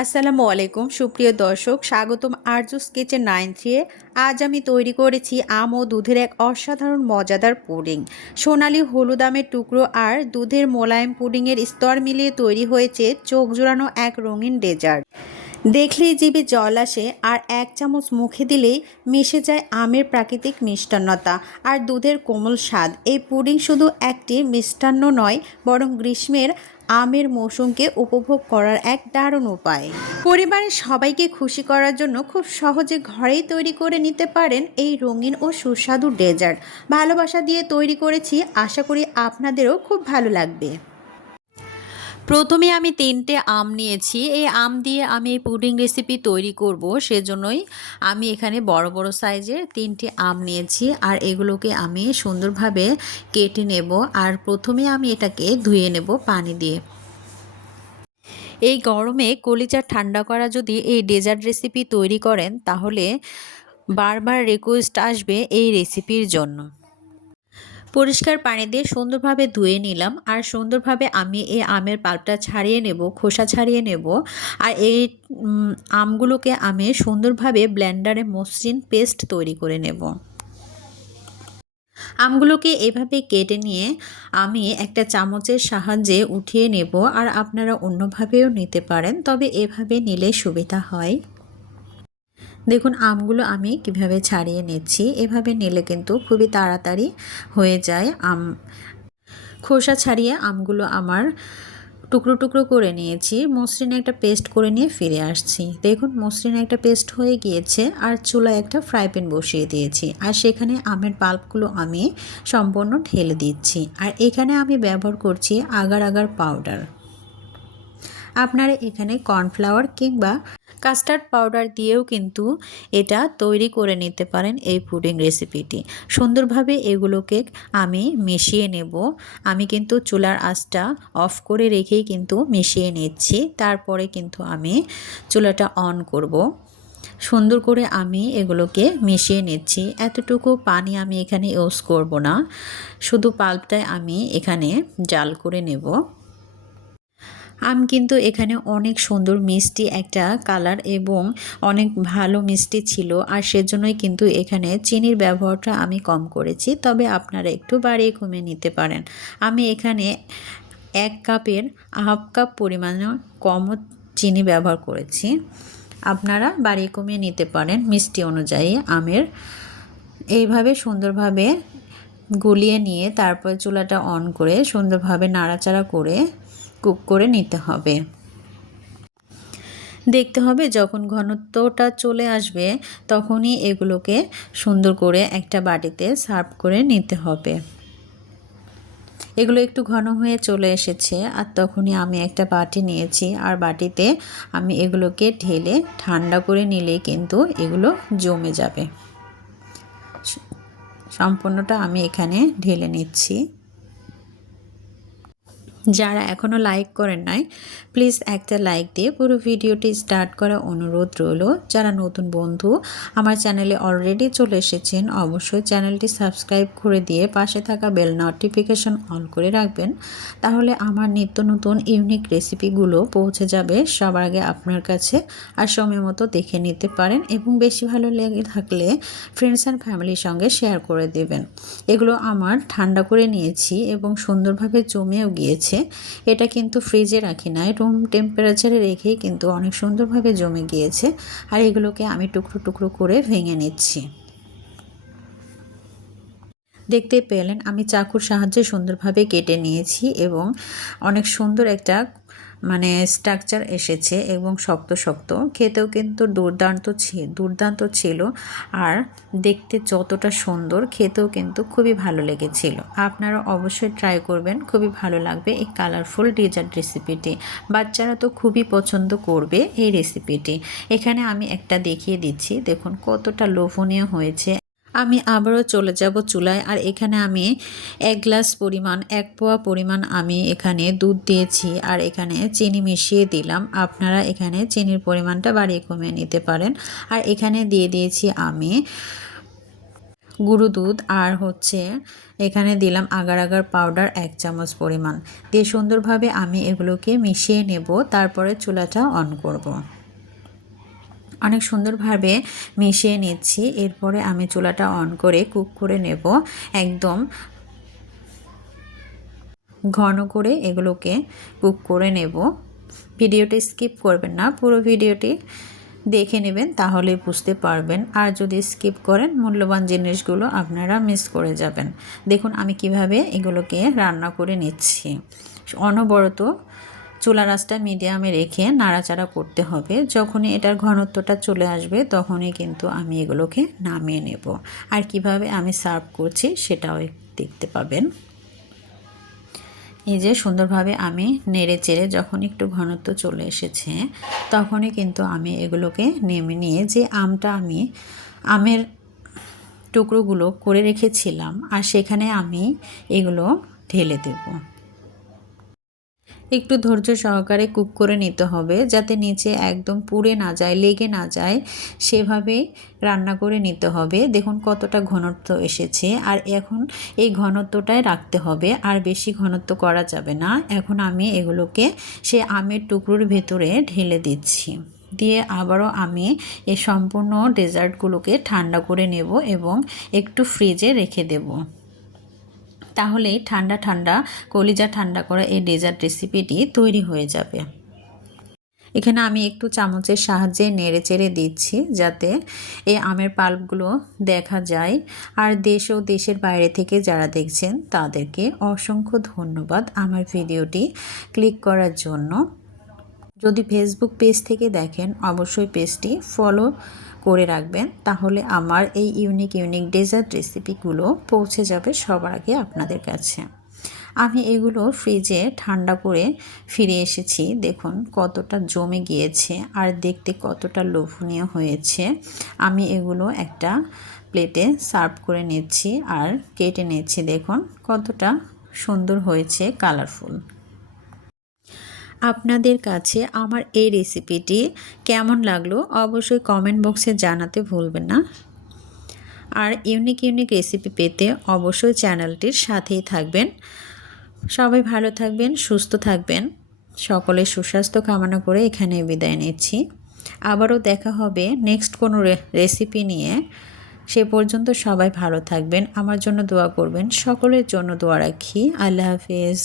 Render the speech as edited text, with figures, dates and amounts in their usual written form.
আসসালামু আলাইকুম সুপ্রিয় দর্শক, স্বাগতম আরজুস কিচেন 93-এ। আজ আমি তৈরি করেছি আম ও দুধের এক অসাধারণ মজাদার পুডিং। সোনালি হলুদ আমের টুকরো আর দুধের মোলায়েম পুডিংয়ের স্তর মিলিয়ে তৈরি হয়েছে চোখ জোড়ানো এক রঙিন ডেজার্ট। দেখলেই জিভে জল আসে, আর এক চামচ মুখে দিলেই মিশে যায় আমের প্রাকৃতিক মিষ্টান্নতা আর দুধের কোমল স্বাদ। এই পুডিং শুধু একটি মিষ্টান্ন নয়, বরং গ্রীষ্মের আমের মৌসুমকে উপভোগ করার এক দারুণ উপায়। পরিবারের সবাইকে খুশি করার জন্য খুব সহজে ঘরেই তৈরি করে নিতে পারেন এই রঙিন ও সুস্বাদু ডেজার্ট। ভালোবাসা দিয়ে তৈরি করেছি, আশা করি আপনাদেরও খুব ভালো লাগবে। প্রথমে আমি 3টে আম নিয়েছি। এই আম দিয়ে আমি এই পুডিং রেসিপি তৈরি করব, সেজন্যই আমি এখানে বড় বড় সাইজের 3টে আম নিয়েছি। আর এগুলোকে আমি সুন্দরভাবে কেটে নেব। আর প্রথমে আমি এটাকে ধুয়ে নেব পানি দিয়ে। এই গরমে কলিজা ঠান্ডা করা যদি এই ডেজার্ট রেসিপি তৈরি করেন, তাহলে বারবার রিকোয়েস্ট আসবে এই রেসিপির জন্য। পরিষ্কার পানি দিয়ে সুন্দরভাবে ধুয়ে নিলাম। আর সুন্দরভাবে আমি এই আমের পাল্পটা ছাড়িয়ে নেব, খোসা ছাড়িয়ে নেব। আর এই আমগুলোকে আমি সুন্দরভাবে ব্লেন্ডারে মসৃণ পেস্ট তৈরি করে নেব। আমগুলোকে এভাবে কেটে নিয়ে আমি একটা চামচের সাহায্যে উঠিয়ে নেব। আর আপনারা অন্যভাবেও নিতে পারেন, তবে এভাবে নিলে সুবিধা হয়। দেখুন আমগুলো আমি কিভাবে ছাড়িয়ে নিচ্ছি। এভাবে নিলে কিন্তু খুবই তাড়াতাড়ি হয়ে যায়। খোসা ছাড়িয়ে আমগুলো আমার টুকরো টুকরো করে নিয়েছি। মসৃণ একটা পেস্ট করে নিয়ে ফিরে আসছি। দেখুন মসৃণ একটা পেস্ট হয়ে গিয়েছে। আর চুলায় একটা ফ্রাই প্যান বসিয়ে দিয়েছি। আর সেখানে আমের পাল্পগুলো আমি সম্পূর্ণ ঢেলে দিচ্ছি। আর এখানে আমি ব্যবহার করছি আগার আগার পাউডার। আপনারা এখানে কর্নফ্লাওয়ার কিংবা কাস্টার্ড পাউডার দিয়েও কিন্তু এটা তৈরি করে নিতে পারেন এই পুডিং রেসিপিটি। সুন্দরভাবে এগুলোকে আমি মিশিয়ে নেব। আমি কিন্তু চুলার আঁচটা অফ করে রেখেই কিন্তু মিশিয়ে নিচ্ছি। তারপরে কিন্তু আমি চুলাটা অন করব। সুন্দর করে আমি এগুলোকে মিশিয়ে নিচ্ছি। এতটুকু পানি আমি এখানে ইউজ করব না, শুধু পাল্পটাই আমি এখানে জাল করে নেব। আম কিন্তু এখানে অনেক সুন্দর মিষ্টি একটা কালার এবং অনেক ভালো মিষ্টি ছিল। আর সেজন্যই কিন্তু এখানে চিনির ব্যবহারটা আমি কম করেছি, তবে আপনারা একটু বাড়িয়ে কমিয়ে নিতে পারেন। আমি এখানে 1 কাপের হাফ কাপ পরিমাণে কম চিনি ব্যবহার করেছি। আপনারা বাড়িয়ে কমিয়ে নিতে পারেন মিষ্টি অনুযায়ী আমের। এইভাবে সুন্দরভাবে গুলিয়ে নিয়ে তারপর চুলাটা অন করে সুন্দরভাবে নাড়াচাড়া করে কুক করে নিতে হবে। দেখতে হবে যখন ঘনত্বটা চলে আসবে, তখনই এগুলোকে সুন্দর করে একটা বাটিতে সার্ভ করে নিতে হবে। এগুলো একটু ঘন হয়ে চলে এসেছে, আর তখনই আমি একটা বাটি নিয়েছি। আর বাটিতে আমি এগুলোকে ঢেলে ঠান্ডা করে নিলেই কিন্তু এগুলো জমে যাবে। সম্পূর্ণটা আমি এখানে ঢেলে নিচ্ছি। যারা এখনও লাইক করেন নাই, প্লিজ একটা লাইক দিয়ে পুরো ভিডিওটি স্টার্ট করা অনুরোধ রইল। যারা নতুন বন্ধু আমার চ্যানেলে অলরেডি চলে এসেছেন, অবশ্যই চ্যানেলটি সাবস্ক্রাইব করে দিয়ে পাশে থাকা বেল নোটিফিকেশন অন করে রাখবেন। তাহলে আমার নিত্য নতুন ইউনিক রেসিপিগুলো পৌঁছে যাবে সবার আগে আপনার কাছে। আর সময় মতো দেখে নিতে পারেন, এবং বেশি ভালো লেগে থাকলে ফ্রেন্ডস অ্যান্ড ফ্যামিলির সঙ্গে শেয়ার করে দেবেন। এগুলো আমার ঠান্ডা করে নিয়েছি এবং সুন্দরভাবে জমেও গিয়েছে। এটা কিন্তু ফ্রিজে রাখি নাই, রুম টেম্পারেচারে রেখেই কিন্তু অনেক সুন্দরভাবে জমে গিয়েছে। আর এগুলোকে আমি টুকরো টুকরো করে ভেঙে নিচ্ছি। দেখতে পেলেন আমি চাকুর সাহায্যে সুন্দরভাবে কেটে নিয়েছি এবং অনেক সুন্দর একটা স্ট্রাকচার এসেছে এবং শক্ত শক্ত। খেতেও কিন্তু দুর্দান্ত ছিল। আর দেখতে যতটা সুন্দর, খেতেও কিন্তু খুবই ভালো লেগেছিল। আপনারা অবশ্যই ট্রাই করবেন, খুবই ভালো লাগবে এই কালারফুল ডেজার্ট রেসিপিটি। বাচ্চারা তো খুবই পছন্দ করবে এই রেসিপিটি। এখানে আমি একটা দেখিয়ে দিচ্ছি, দেখুন কতটা লোভনীয় হয়েছে। আমি আবারও চলে যাব চুলায়। আর এখানে আমি 1 পোয়া পরিমাণ আমি এখানে দুধ দিয়েছি। আর এখানে চিনি মিশিয়ে দিলাম। আপনারা এখানে চিনির পরিমাণটা বাড়িয়ে কমিয়ে নিতে পারেন। আর এখানে দিয়ে দিয়েছি আমি গুঁড়ো দুধ আর হচ্ছে এখানে দিলাম আগার আগার পাউডার 1 চামচ পরিমাণ দিয়ে সুন্দরভাবে আমি এগুলোকে মিশিয়ে নেব। তারপরে চুলাটা অন করব। অনেক সুন্দরভাবে মিশিয়ে নিচ্ছি। এরপরে আমি চুলাটা অন করে কুক করে নেব। একদম ঘন করে এগুলোকে কুক করে নেব। ভিডিওটি স্কিপ করবেন না, পুরো ভিডিওটি দেখে নেবেন, তাহলে বুঝতে পারবেন। আর যদি স্কিপ করেন মূল্যবান জিনিসগুলো আপনারা মিস করে যাবেন। দেখুন আমি কিভাবে এগুলোকে রান্না করে নিচ্ছি। অনবরত চুলা আঁচটা মিডিয়ামে রেখে নাড়াচাড়া করতে হবে। যখনই এটার ঘনত্বটা চলে আসবে তখনই কিন্তু আমি এগুলোকে নামিয়ে নেব। আর কিভাবে আমি সার্ভ করছি সেটাও দেখতে পাবেন। এই যে সুন্দরভাবে আমি নেড়ে চেড়ে যখন একটু ঘনত্ব চলে এসেছে তখনই কিন্তু আমি এগুলোকে নেমে নিয়ে যে আমি আমের টুকরোগুলো করে রেখেছিলাম আর সেখানে আমি এগুলো ঢেলে দেব। একটু ধৈর্য সহকারে কুক করে নিতে হবে যাতে নিচে একদম পুড়ে না যায়, লেগে না যায়, সেভাবে রান্না করে নিতে হবে। দেখুন কতটা ঘনত্ব এসেছে আর এখন এই ঘনত্বটাই রাখতে হবে, আর বেশি ঘনত্ব করা যাবে না। এখন আমি এগুলোকে সে আমের টুকরোর ভেতরে ঢেলে দিচ্ছি। দিয়ে আবারও আমি এই সম্পূর্ণ ডেজার্টগুলোকে ঠান্ডা করে নেব এবং একটু ফ্রিজে রেখে দেব। তাহলেই ঠান্ডা ঠান্ডা কলিজা ঠান্ডা করা এই ডেজার্ট রেসিপিটি তৈরি হয়ে যাবে। এখানে আমি একটু চামচের সাহায্যে নেড়ে চেড়ে দিচ্ছি যাতে এই আমের পাল্পগুলো দেখা যায়। আর দেশ ও দেশের বাইরে থেকে যারা দেখছেন তাদেরকে অসংখ্য ধন্যবাদ আমার ভিডিওটি ক্লিক করার জন্য। যদি ফেসবুক পেজ থেকে দেখেন অবশ্যই পেজটি ফলো করে রাখবেন, তাহলে আমার এই ইউনিক ডেজার্ট রেসিপিগুলো পৌঁছে যাবে সবার আগে আপনাদের কাছে। আমি এগুলো ফ্রিজে ঠান্ডা করে ফিরে এসেছি। দেখুন কতটা জমে গিয়েছে আর দেখতে কতটা লোভনীয় হয়েছে। আমি এগুলো একটা প্লেটে সার্ভ করে নিচ্ছি আর কেটে নিচ্ছি। দেখুন কতটা সুন্দর হয়েছে, কালারফুল। আপনাদের কাছে আমার এই রেসিপিটি কেমন লাগলো অবশ্যই কমেন্ট বক্সে জানাতে ভুলবেন না। আর ইউনিক রেসিপি পেতে অবশ্যই চ্যানেলটির সাথেই থাকবেন। সবাই ভালো থাকবেন, সুস্থ থাকবেন। সকলের সুস্বাস্থ্য কামনা করে এখানে বিদায় নিচ্ছি। আবারও দেখা হবে নেক্সট কোনো রেসিপি নিয়ে। সে পর্যন্ত সবাই ভালো থাকবেন, আমার জন্য দোয়া করবেন, সকলের জন্য দোয়া রাখি। আল্লাহ হাফেজ।